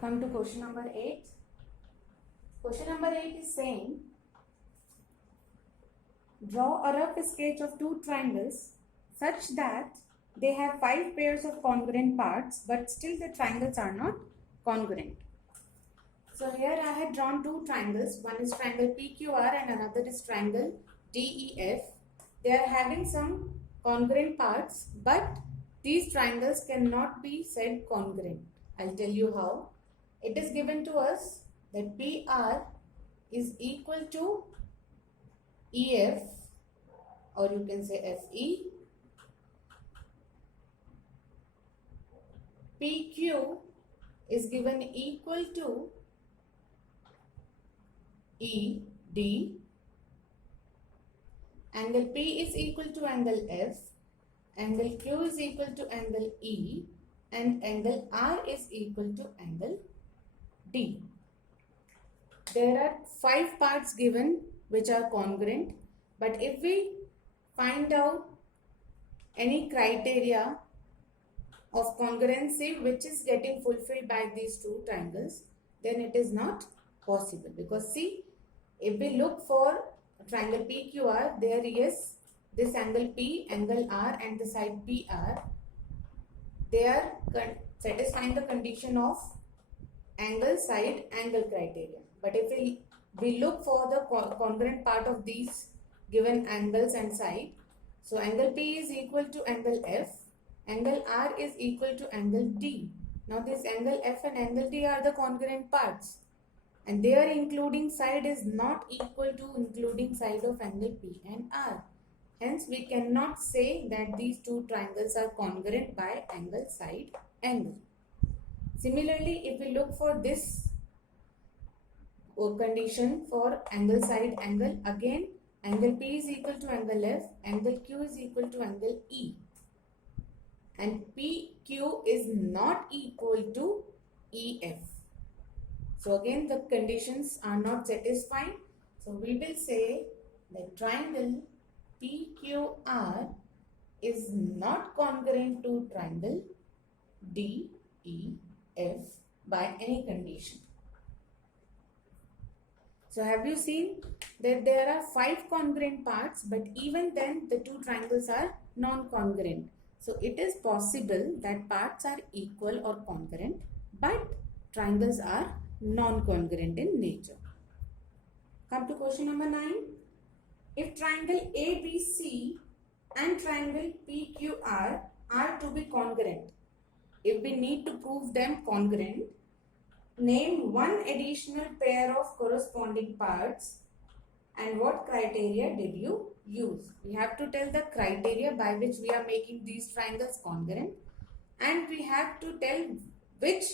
Come to question number 8. Question number 8 is saying, draw a rough sketch of two triangles such that they have 5 pairs of congruent parts, but still the triangles are not congruent. So here I had drawn two triangles. One is triangle PQR and another is triangle DEF. They are having some congruent parts, but these triangles cannot be said congruent. I'll tell you how. It is given to us that PR is equal to EF, or you can say FE. PQ is given equal to ED. Angle P is equal to angle F. Angle Q is equal to angle E. And angle R is equal to angle D. There are 5 parts given which are congruent, but if we find out any criteria of congruency which is getting fulfilled by these two triangles, then it is not possible. Because see, if we look for triangle PQR, there is this angle P, angle R and the side PR. They are satisfying the condition of angle, side, angle criteria. But if we look for the congruent part of these given angles and side, so angle P is equal to angle F, angle R is equal to angle D. Now this angle F and angle D are the congruent parts, and their including side is not equal to including side of angle P and R. Hence we cannot say that these two triangles are congruent by angle, side, angle. Similarly, if we look for this condition for angle, side, angle, again angle P is equal to angle F, angle Q is equal to angle E, and PQ is not equal to EF. So again the conditions are not satisfying. So we will say that triangle PQR is not congruent to triangle DEF by any condition. So have you seen that there are 5 congruent parts, but even then the two triangles are non-congruent. So it is possible that parts are equal or congruent, but triangles are non-congruent in nature. Come to question number 9. If triangle ABC and triangle PQR are to be congruent, if we need to prove them congruent, name one additional pair of corresponding parts and what criteria did you use. We have to tell the criteria by which we are making these triangles congruent, and we have to tell which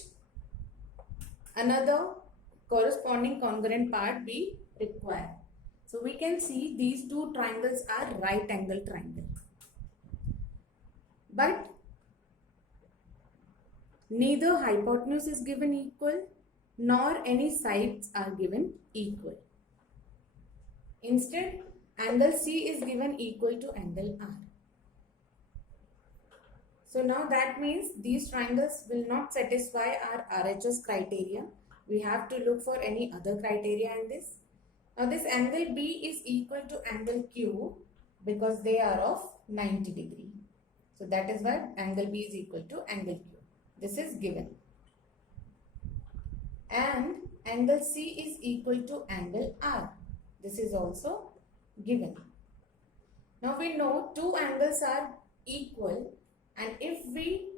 another corresponding congruent part we require. So we can see these two triangles are right angle triangle, but neither hypotenuse is given equal nor any sides are given equal. Instead, angle C is given equal to angle R. So now that means these triangles will not satisfy our RHS criteria. We have to look for any other criteria in this. Now this angle B is equal to angle Q because they are of 90 degree. So that is why angle B is equal to angle Q. This is given. And angle C is equal to angle R. This is also given. Now we know two angles are equal, and if we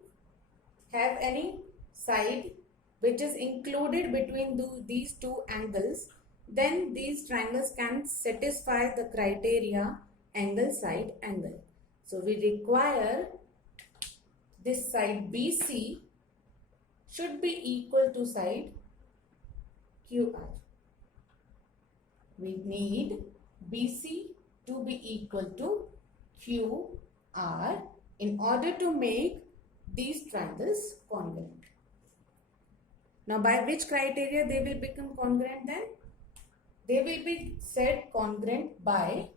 have any side which is included between these two angles, then these triangles can satisfy the criteria angle, side, angle. So we require this side BC should be equal to side QR. We need BC to be equal to QR in order to make these triangles congruent. Now by which criteria they will become congruent then? They will be said congruent by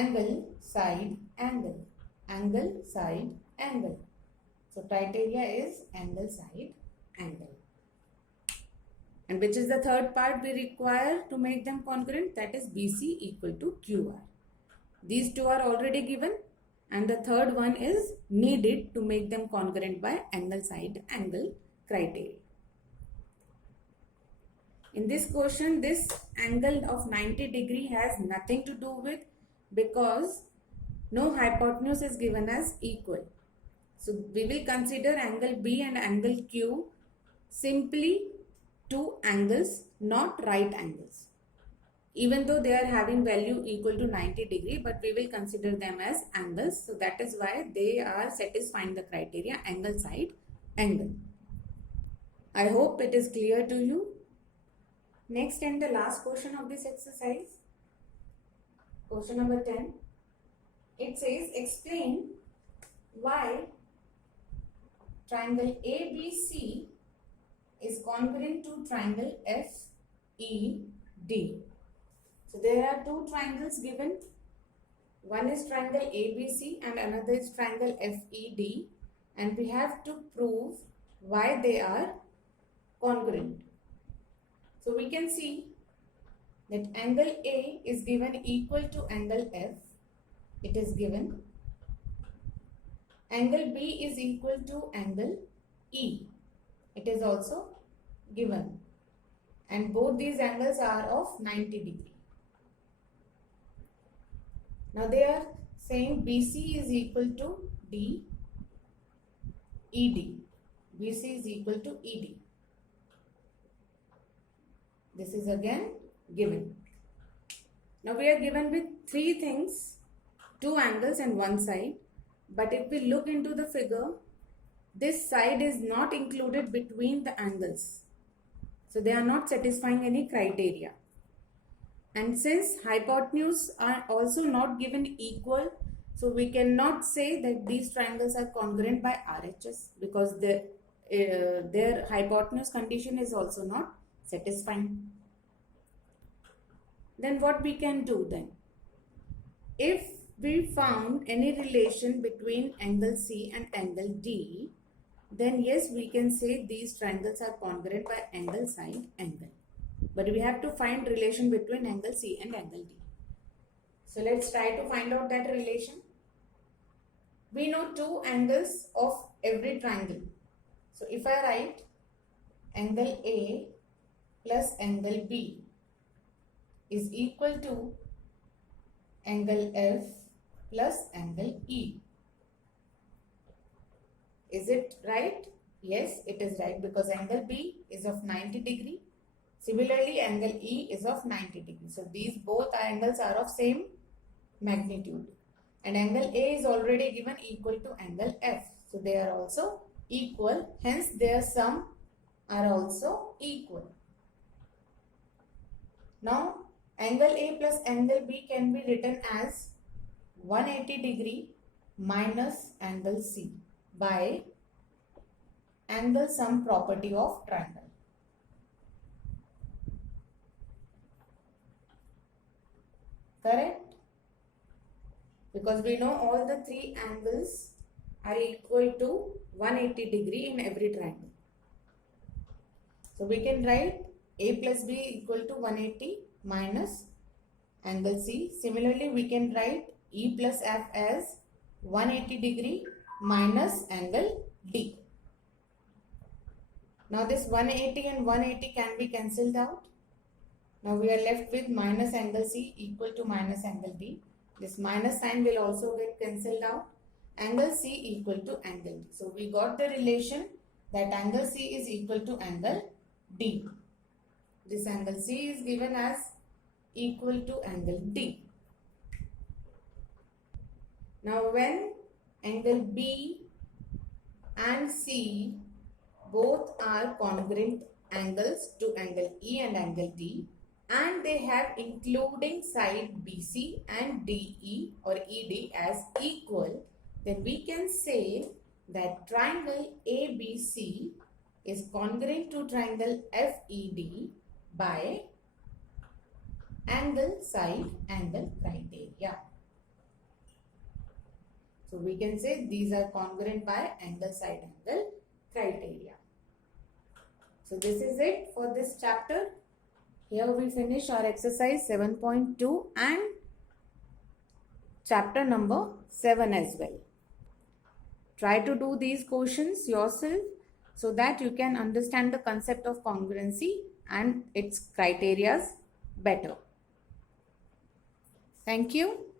angle, side, angle, angle, side, angle. So criteria is angle, side, angle. And which is the third part we require to make them congruent? That is BC equal to QR. These two are already given, and the third one is needed to make them congruent by angle, side, angle criteria. In this question, this angle of 90 degree has nothing to do with, because no hypotenuse is given as equal. So we will consider angle B and angle Q simply two angles, not right angles. Even though they are having value equal to 90 degree, but we will consider them as angles. So that is why they are satisfying the criteria angle, side, angle. I hope it is clear to you. Next and the last question of this exercise, question number 10. It says explain why triangle ABC is congruent to triangle FED. So there are two triangles given. One is triangle ABC and another is triangle FED, and we have to prove why they are congruent. So we can see that angle A is given equal to angle F. It is given. Angle B is equal to angle E. It is also given. And both these angles are of 90 degree. Now they are saying BC is equal to ED. BC is equal to ED. This is again given. Now we are given with three things, two angles and one side. But if we look into the figure, this side is not included between the angles. So they are not satisfying any criteria. And since hypotenuse are also not given equal, so we cannot say that these triangles are congruent by RHS, because their hypotenuse condition is also not satisfying. Then what we can do then? If we found any relation between angle C and angle D, then yes, we can say these triangles are congruent by angle, side, angle. But we have to find relation between angle C and angle D. So let's try to find out that relation. We know two angles of every triangle. So if I write angle A plus angle B is equal to angle F plus angle E. Is it right? Yes, it is right, because angle B is of 90 degree. Similarly, angle E is of 90 degree. So these both angles are of same magnitude. And angle A is already given equal to angle F. So they are also equal. Hence their sum are also equal. Now angle A plus angle B can be written as 180 degree minus angle C by angle sum property of triangle. Correct? Because we know all the three angles are equal to 180 degree in every triangle. So we can write A plus B equal to 180 minus angle C. Similarly, we can write E plus F as 180 degree minus angle D. Now this 180 and 180 can be cancelled out. Now we are left with minus angle C equal to minus angle D. This minus sign will also get cancelled out. Angle C equal to angle D. So we got the relation that angle C is equal to angle D. This angle C is given as equal to angle D. Now when angle B and C both are congruent angles to angle E and angle D, and they have including side BC and DE or ED as equal, then we can say that triangle ABC is congruent to triangle FED by angle, side, angle criteria. So we can say these are congruent by angle side angle criteria. So this is it for this chapter. Here we finish our exercise 7.2 and chapter number 7 as well. Try to do these questions yourself so that you can understand the concept of congruency and its criterias better. Thank you.